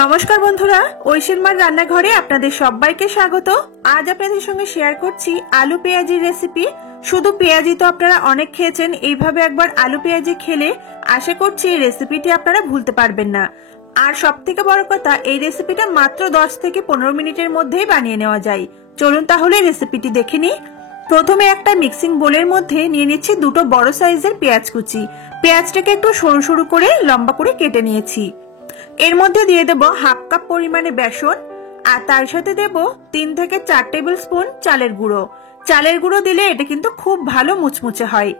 নমস্কার বন্ধুরা, ঐশীর রান্নাঘরে আপনাদের সবাইকে স্বাগত। আজ আপনাদের সঙ্গে শেয়ার করছি আলু পেঁয়াজির রেসিপি। শুধু পেঁয়াজি তো আপনারা অনেক খেয়েছেন, এইভাবে একবার আলু পেঁয়াজি খেলে আশা করছি এই রেসিপিটি আপনারা ভুলতে পারবেন না। আর সবথেকে বড় কথা, এই রেসিপিটা মাত্র 10 থেকে 15 মিনিটের মধ্যেই বানিয়ে নেওয়া যায়। চলুন তাহলে রেসিপিটি দেখে নিই। প্রথমে একটা মিক্সিং বোলের মধ্যে নিয়ে নিচ্ছি দুটো বড় সাইজের পেঁয়াজ কুচি। পেঁয়াজটাকে একটু সরু সরু করে লম্বা করে কেটে নিয়েছি। এর মধ্যে দিয়ে দেব হাফ কাপ পরিমাণে বেসন, আর তার সাথে দেব 3 থেকে 4 টেবিল স্পুন চালের গুঁড়ো। চালের গুঁড়ো দিলে এটা কিন্তু খুব ভালো মুচমুচে হয়।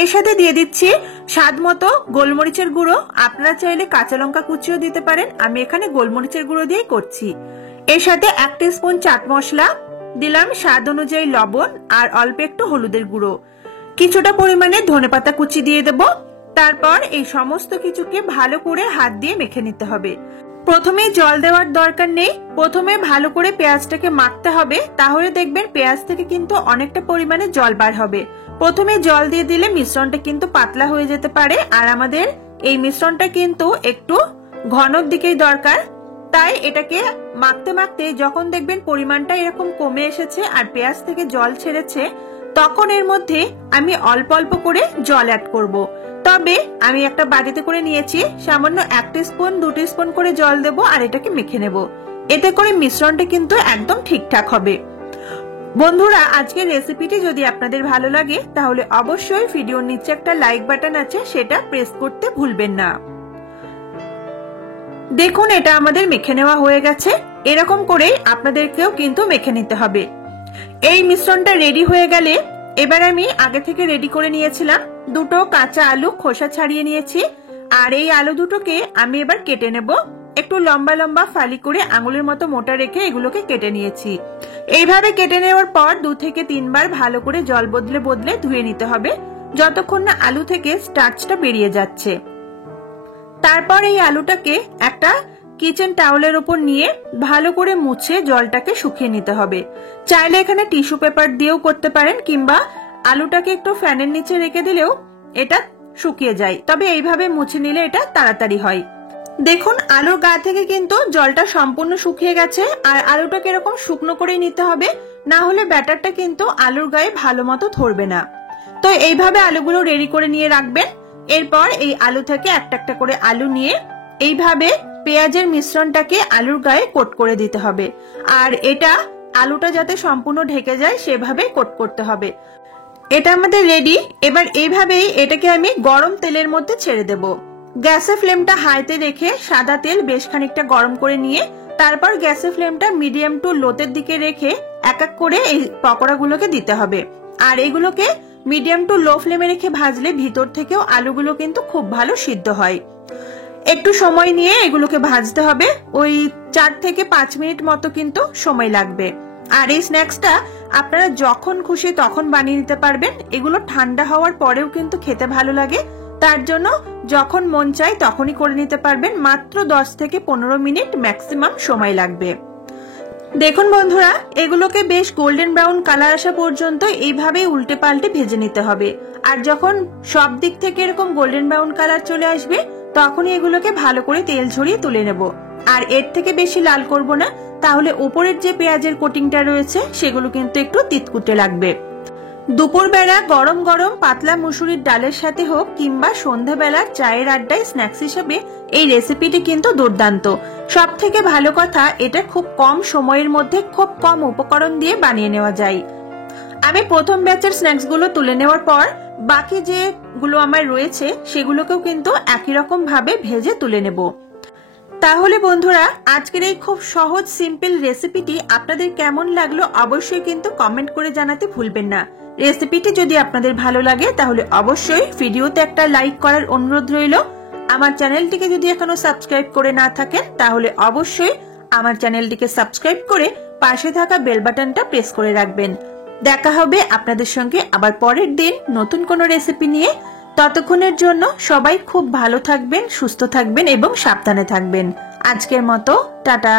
এর সাথে দিয়ে দিচ্ছি স্বাদ মতো গোলমরিচের গুঁড়ো। আপনারা চাইলে কাঁচা লঙ্কা কুচিও দিতে পারেন, আমি এখানে গোলমরিচের গুঁড়ো দিয়েই করছি। এর সাথে 1 টিস্পুন চাট মশলা দিলাম, স্বাদ অনুযায়ী লবণ, আর অল্প একটু হলুদের গুঁড়ো। কিছুটা পরিমাণে ধনেপাতা কুচি দিয়ে দেব। তারপর এই সমস্ত কিছুকে ভালো করে হাত দিয়ে মেখে নিতে হবে। প্রথমে জল দেওয়ার দরকার নেই, প্রথমে ভালো করে পেঁয়াজটাকে মাখতে হবে, তাহলে দেখবেন পেঁয়াজ থেকে কিন্তু অনেকটা পরিমাণে জল বার হবে। প্রথমে জল দিয়ে দিলে মিশ্রণটা কিন্তু পাতলা হয়ে যেতে পারে, আর আমাদের এই মিশ্রণটা কিন্তু একটু ঘনর দিকেই দরকার। তাই এটাকে মাখতে মাখতে যখন দেখবেন পরিমাণটা এরকম কমে এসেছে আর পেঁয়াজ থেকে জল ছেড়েছে, তখন এর মধ্যে আমি অল্প অল্প করে জল অ্যাড করব। তবে আমি একটা বাটিতে করে নিয়েছি, সামান্য 1 টিস্পুন 2 টিস্পুন করে জল দেব আর এটাকে মেখে নেব। এতে করে মিশ্রণটা কিন্তু একদম ঠিকঠাক হবে। বন্ধুরা, আজকের রেসিপিটি যদি আপনাদের ভালো লাগে তাহলে অবশ্যই ভিডিওর নিচে একটা লাইক বাটন আছে, সেটা প্রেস করতে ভুলবেন না। দেখুন, এটা আমাদের মেখে নেওয়া হয়ে গেছে। এরকম করে আপনাদেরকেও কিন্তু মেখে নিতে হবে। এই মিশ্রণটা রেডি হয়ে গেলে এবার আমি আগে থেকে রেডি করে নিয়েছিলাম দুটো কাঁচা আলু খোসা ছাড়িয়ে নিয়েছি, আর এই আলু দুটোকে আমি এবার কেটে নেব। একটু লম্বা লম্বা ফালি করে আঙুলের মতো মোটা রেখে এগুলোকে কেটে নিয়েছি। এইভাবে কেটে নেওয়ার পর 2 থেকে 3 বার ভালো করে জল বদলে বদলে ধুয়ে নিতে হবে, যতক্ষণ না আলু থেকে স্টার্চটা বেরিয়ে যাচ্ছে। তারপর এই আলুটাকে একটা কিচেন টাওয়েলের উপর নিয়ে ভালো করে মুছে জলটাকে শুকিয়ে নিতে হবে। চাইলে এখানে টিস্যু পেপার দিয়েও করতে পারেন, কিংবা আলুটাকে একটু ফ্যানের নিচে রেখে দিলেও এটা শুকিয়ে যায়। তবে এইভাবে মুছে নিলে এটা তাড়াতাড়ি হয়। দেখুন, আলুর গা থেকে কিন্তু জলটা সম্পূর্ণ শুকিয়ে গেছে, আর আলুটাকে এরকম শুকনো করেই নিতে হবে, না হলে ব্যাটারটা কিন্তু আলুর গায়ে ভালো মতো ধরবে না। তো এইভাবে আলুগুলো রেডি করে নিয়ে রাখবেন। এরপর এই আলু থেকে একটা একটা করে আলু নিয়ে এইভাবে পেঁয়াজের মিশ্রণটাকে আলুর গায়ে কোট করে দিতে হবে, আর এটা আলুটা যাতে সম্পূর্ণ ঢেকে যায় সেভাবে কোট করতে হবে। এটা আমাদের রেডি। এবার এইভাবেই এটাকে আমি গরম তেলের মধ্যে ছেড়ে দেব। গ্যাসের ফ্লেমটা হাইতে রেখে সাদা তেল বেশ খানিকটা গরম করে নিয়ে তারপর গ্যাসের ফ্লেমটা মিডিয়াম টু লোতের দিকে রেখে এক এক করে এই পকোড়াগুলোকে দিতে হবে। আর এগুলোকে মিডিয়াম টু লো ফ্লেমে রেখে ভাজলে ভিতর থেকেও আলুগুলো কিন্তু খুব ভালো সিদ্ধ হয়। একটু সময় নিয়ে এগুলোকে ভাজতে হবে, ওই 4 থেকে 5 মিনিট মতো কিন্তু সময় লাগবে। আর এই স্ন্যাক্সটা আপনারা যখন খুশি তখন বানিয়ে নিতে পারবেন। এগুলো ঠান্ডা হওয়ার পরেও কিন্তু খেতে ভালো লাগে, তার জন্য যখন মন চায় তখনই করে নিতে পারবেন। মাত্র 10 থেকে 15 মিনিট ম্যাক্সিমাম সময় লাগবে। দেখুন বন্ধুরা, এগুলোকে বেশ গোল্ডেন ব্রাউন কালার আসা পর্যন্ত এইভাবেই উল্টে পাল্টে ভেজে নিতে হবে। আর যখন সব দিক থেকে এরকম গোল্ডেন ব্রাউন কালার চলে আসবে, তখনই এগুলোকে ভালো করে তেল ঝরিয়ে তুলে নেব। আর এর থেকে বেশি লাল করব না, তাহলে উপরের যে পেঁয়াজের কোটিংটা রয়েছে সেগুলো কিন্তু একটু তিতকুটে লাগবে। দুপুরবেলা গরম গরম পাতলা মুসুরির ডালের সাথে হোক, কিংবা সন্ধ্যাবেলার চায়ের আড্ডায় স্ন্যাক্স হিসেবে এই রেসিপিটি কিন্তু দুর্দান্ত। সব থেকে ভালো কথা, এটা খুব কম সময়ের মধ্যে খুব কম উপকরণ দিয়ে বানিয়ে নেওয়া যায়। আমি প্রথম ব্যাচের স্ন্যাক্স গুলো তুলে নেওয়ার পর বাকি যেগুলো আমার রয়েছে সেগুলোকেও কিন্তু একই রকম ভাবে ভেজে তুলে নেব। তাহলে বন্ধুরা, আজকের এই খুব সহজ সিম্পল রেসিপিটি আপনাদের কেমন লাগলো অবশ্যই কিন্তু কমেন্ট করে জানাতে ভুলবেন না। রেসিপিটি যদি আপনাদের ভালো লাগে তাহলে অবশ্যই ভিডিওতে একটা লাইক করার অনুরোধ রইল। আমার চ্যানেলটিকে যদি এখনো সাবস্ক্রাইব করে না থাকেন তাহলে অবশ্যই আমার চ্যানেলটিকে সাবস্ক্রাইব করে পাশে থাকা বেল বাটনটা প্রেস করে রাখবেন। দেখা হবে আপনাদের সঙ্গে আবার পরের দিন নতুন কোনো রেসিপি নিয়ে। ততক্ষণের জন্য সবাই খুব ভালো থাকবেন, সুস্থ থাকবেন এবং সাবধানে থাকবেন। আজকের মতো টাটা।